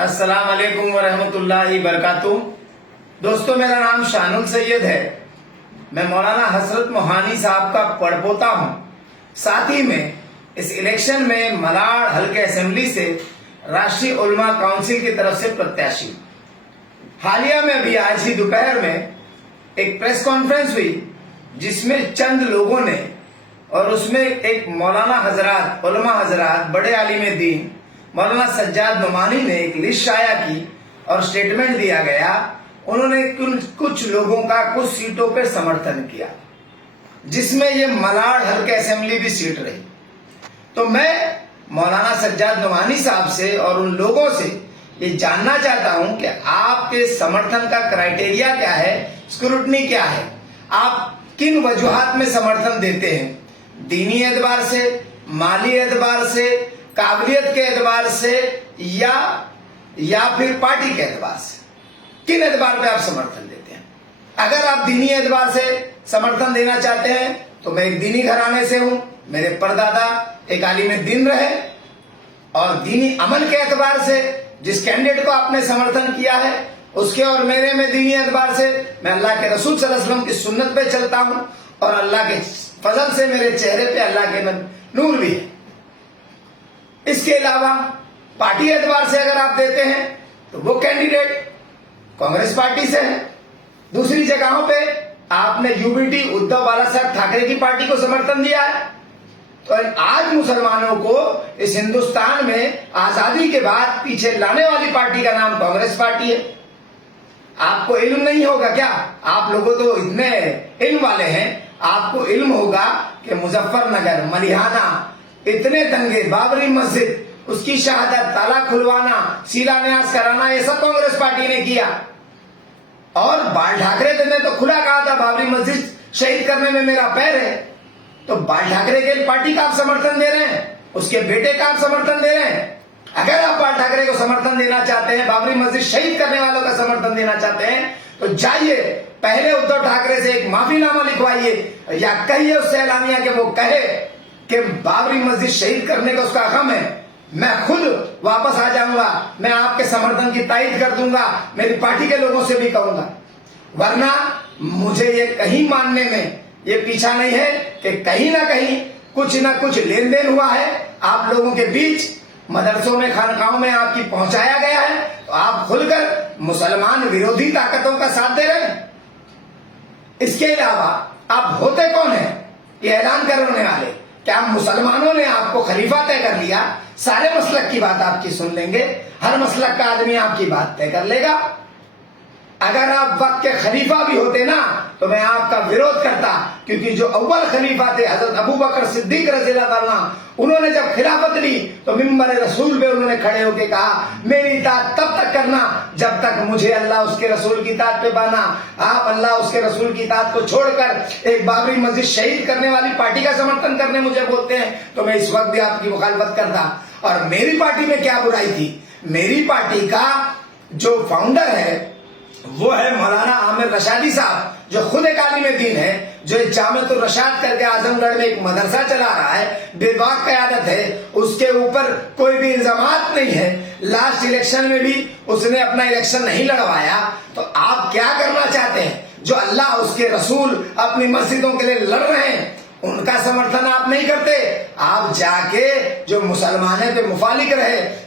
السلام علیکم ورحمۃ اللہ وبرکاتہ۔ دوستو، میرا نام شان سید ہے۔ میں مولانا حسرت موہانی صاحب کا پڑپوتا ہوں۔ ساتھ ہی میں اس الیکشن میں ملاڑ حلقہ اسمبلی سے راشٹری علماء کونسل کی طرف سے پرتیاشی۔ حالیہ میں ابھی آج ہی دوپہر میں ایک پریس کانفرنس ہوئی جس میں چند لوگوں نے اور اس میں ایک مولانا حضرات، علماء حضرات، بڑے عالم دین مولانا سجاد نعمانی نے ایک لسٹ شائع کی اور سٹیٹمنٹ دیا گیا۔ انہوں نے کچھ لوگوں کا کچھ سیٹوں پر سمرتھن کیا جس میں یہ ملاڑ حلقہ اسمبلی بھی سیٹ رہی۔ تو میں مولانا سجاد نعمانی صاحب سے اور ان لوگوں سے یہ جاننا چاہتا ہوں کہ آپ کے سمرتھن کا کرائٹیریا کیا ہے، اسکروٹنی کیا ہے، آپ کن وجوہات میں سمرتھن دیتے ہیں، دینی اعتبار سے، مالی اعتبار سے، قابلیت کے اعتبار سے یا پھر پارٹی کے اعتبار سے، کن اعتبار پہ آپ سمرتھن دیتے ہیں۔ اگر آپ دینی اعتبار سے سمرتھن دینا چاہتے ہیں تو میں ایک دینی گھرانے سے ہوں، میرے پردادا ایک عالم دین رہے، اور دینی عمل کے اعتبار سے جس کینڈیڈیٹ کو آپ نے سمرتھن کیا ہے اس کے اور میرے میں دینی اعتبار سے میں اللہ کے رسول صلی اللہ علیہ وسلم کی سنت پہ چلتا ہوں، اور اللہ کے فضل سے میرے چہرے پہ اللہ کے نور بھی ہے۔ اس کے علاوہ پارٹی اعتبار سے اگر آپ دیتے ہیں تو وہ کینڈیڈیٹ کانگریس پارٹی سے ہے۔ دوسری جگہوں پہ آپ نے UBT ادھو بالا صاحب ٹھاکرے کی پارٹی کو سمرتھن دیا ہے۔ تو آج مسلمانوں کو اس ہندوستان میں آزادی کے بعد پیچھے لانے والی پارٹی کا نام کانگریس پارٹی ہے۔ آپ کو علم نہیں ہوگا کیا؟ آپ لوگوں تو اتنے علم والے ہیں، آپ کو علم ہوگا کہ مظفر نگر، ملیحانہ، اتنے دنگے، بابری مسجد، اس کی شہادت، تالا کھلوانا، شیلا نیاز کرانا، یہ سب کانگریس پارٹی نے کیا۔ اور بال ٹھاکرے نے تو کھلا کہا تھا بابری مسجد شہید کرنے میں میرا پیر ہے۔ تو بال ٹھاکرے کے پارٹی کا آپ سمرتھن دے رہے ہیں، اس کے بیٹے کا آپ سمرتھن دے رہے ہیں۔ اگر آپ بال ٹھاکرے کو سمرتھن دینا چاہتے ہیں، بابری مسجد شہید کرنے والوں کا سمرتھن دینا چاہتے ہیں، تو جائیے پہلے ادھو ٹھاکرے سے ایک معافی نامہ لکھوائیے، یا کہیے اس سے اعلانیہ کہ وہ کہے کہ بابری مسجد شہید کرنے کا اس کا غم ہے، میں خود واپس آ جاؤں گا، میں آپ کے سمرتھن کی تائید کر دوں گا، میری پارٹی کے لوگوں سے بھی کہوں گا۔ ورنہ مجھے یہ کہیں ماننے میں یہ پیچھا نہیں ہے کہ کہیں نہ کہیں کچھ نہ کچھ لین دین ہوا ہے آپ لوگوں کے بیچ، مدرسوں میں، خانقاہوں میں آپ کی پہنچایا گیا ہے، تو آپ کھل کر مسلمان ویرودھی طاقتوں کا ساتھ دے رہے ہیں۔ اس کے علاوہ آپ ہوتے کون ہیں یہ اعلان کرنے والے؟ کیا مسلمانوں نے آپ کو خلیفہ طے کر لیا؟ سارے مسلک کی بات آپ کی سن لیں گے، ہر مسلک کا آدمی آپ کی بات طے کر لے گا۔ اگر آپ وقت کے خلیفہ بھی ہوتے نا تو میں آپ کا ویرودھ کرتا، کیونکہ جو اول خلیفہ تھے حضرت ابو بکر صدیق رضی اللہ عنہ، انہوں نے جب خلافت لی تو ممبر رسول پہ انہوں نے کھڑے ہو کے کہا میری اطاعت تب تک کرنا جب تک مجھے اللہ اس کے رسول کی اطاعت پہ بانا۔ آپ اللہ اس کے رسول کی اطاعت کو چھوڑ کر ایک بابری مسجد شہید کرنے والی پارٹی کا سمرتھن کرنے مجھے بولتے ہیں، تو میں اس وقت بھی آپ کی مخالفت کرتا۔ اور میری پارٹی میں کیا برائی تھی؟ میری پارٹی کا جو فاؤنڈر ہے وہ ہے مولانا عامر رشادی صاحب، جو خود ایک عالم دین ہے، جو ایک جامعۃ الرشاد کر کے اعظم گڑھ میں ایک مدرسہ چلا رہا ہے، بے باک قیادت ہے، اس کے اوپر کوئی بھی الزامات نہیں ہے۔ لاسٹ الیکشن میں بھی اس نے اپنا الیکشن نہیں لڑوایا۔ تو آپ کیا کرنا چاہتے ہیں؟ جو اللہ اس کے رسول اپنی مسجدوں کے لیے لڑ رہے ہیں ان کا سمرتھن آپ نہیں کرتے، آپ جا کے جو مسلمانوں کے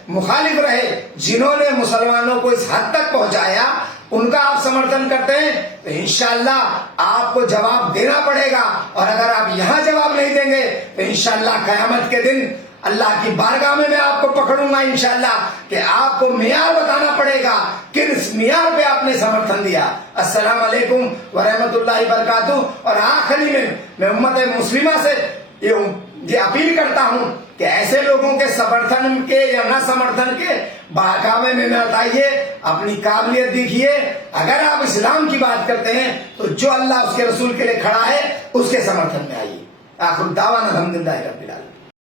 مخالف رہے، جنہوں نے مسلمانوں کو اس حد تک پہنچایا، ان کا آپ سمرتھن کرتے ہیں، تو انشاءاللہ آپ کو جواب دینا پڑے گا۔ اور اگر آپ یہاں جواب نہیں دیں گے تو انشاءاللہ قیامت کے دن اللہ کی بارگاہ میں آپ کو پکڑوں گا انشاءاللہ، کہ آپ کو معیار بتانا پڑے گا کس معیار پہ آپ نے سمرتھن دیا۔ السلام علیکم ورحمۃ اللہ وبرکاتہ۔ اور آخری میں امت مسلمہ سے یہ اپیل کرتا ہوں کہ ایسے لوگوں کے سمرتھن کے یا نہ سمرتھن کے بہکاوے میں بتائیے، اپنی قابلیت دیکھیے۔ اگر آپ اسلام کی بات کرتے ہیں تو جو اللہ اس کے رسول کے لیے کھڑا ہے اس کے سمرتھن میں آئیے۔ آخر دعوانا الحمدللہ رب العالمین۔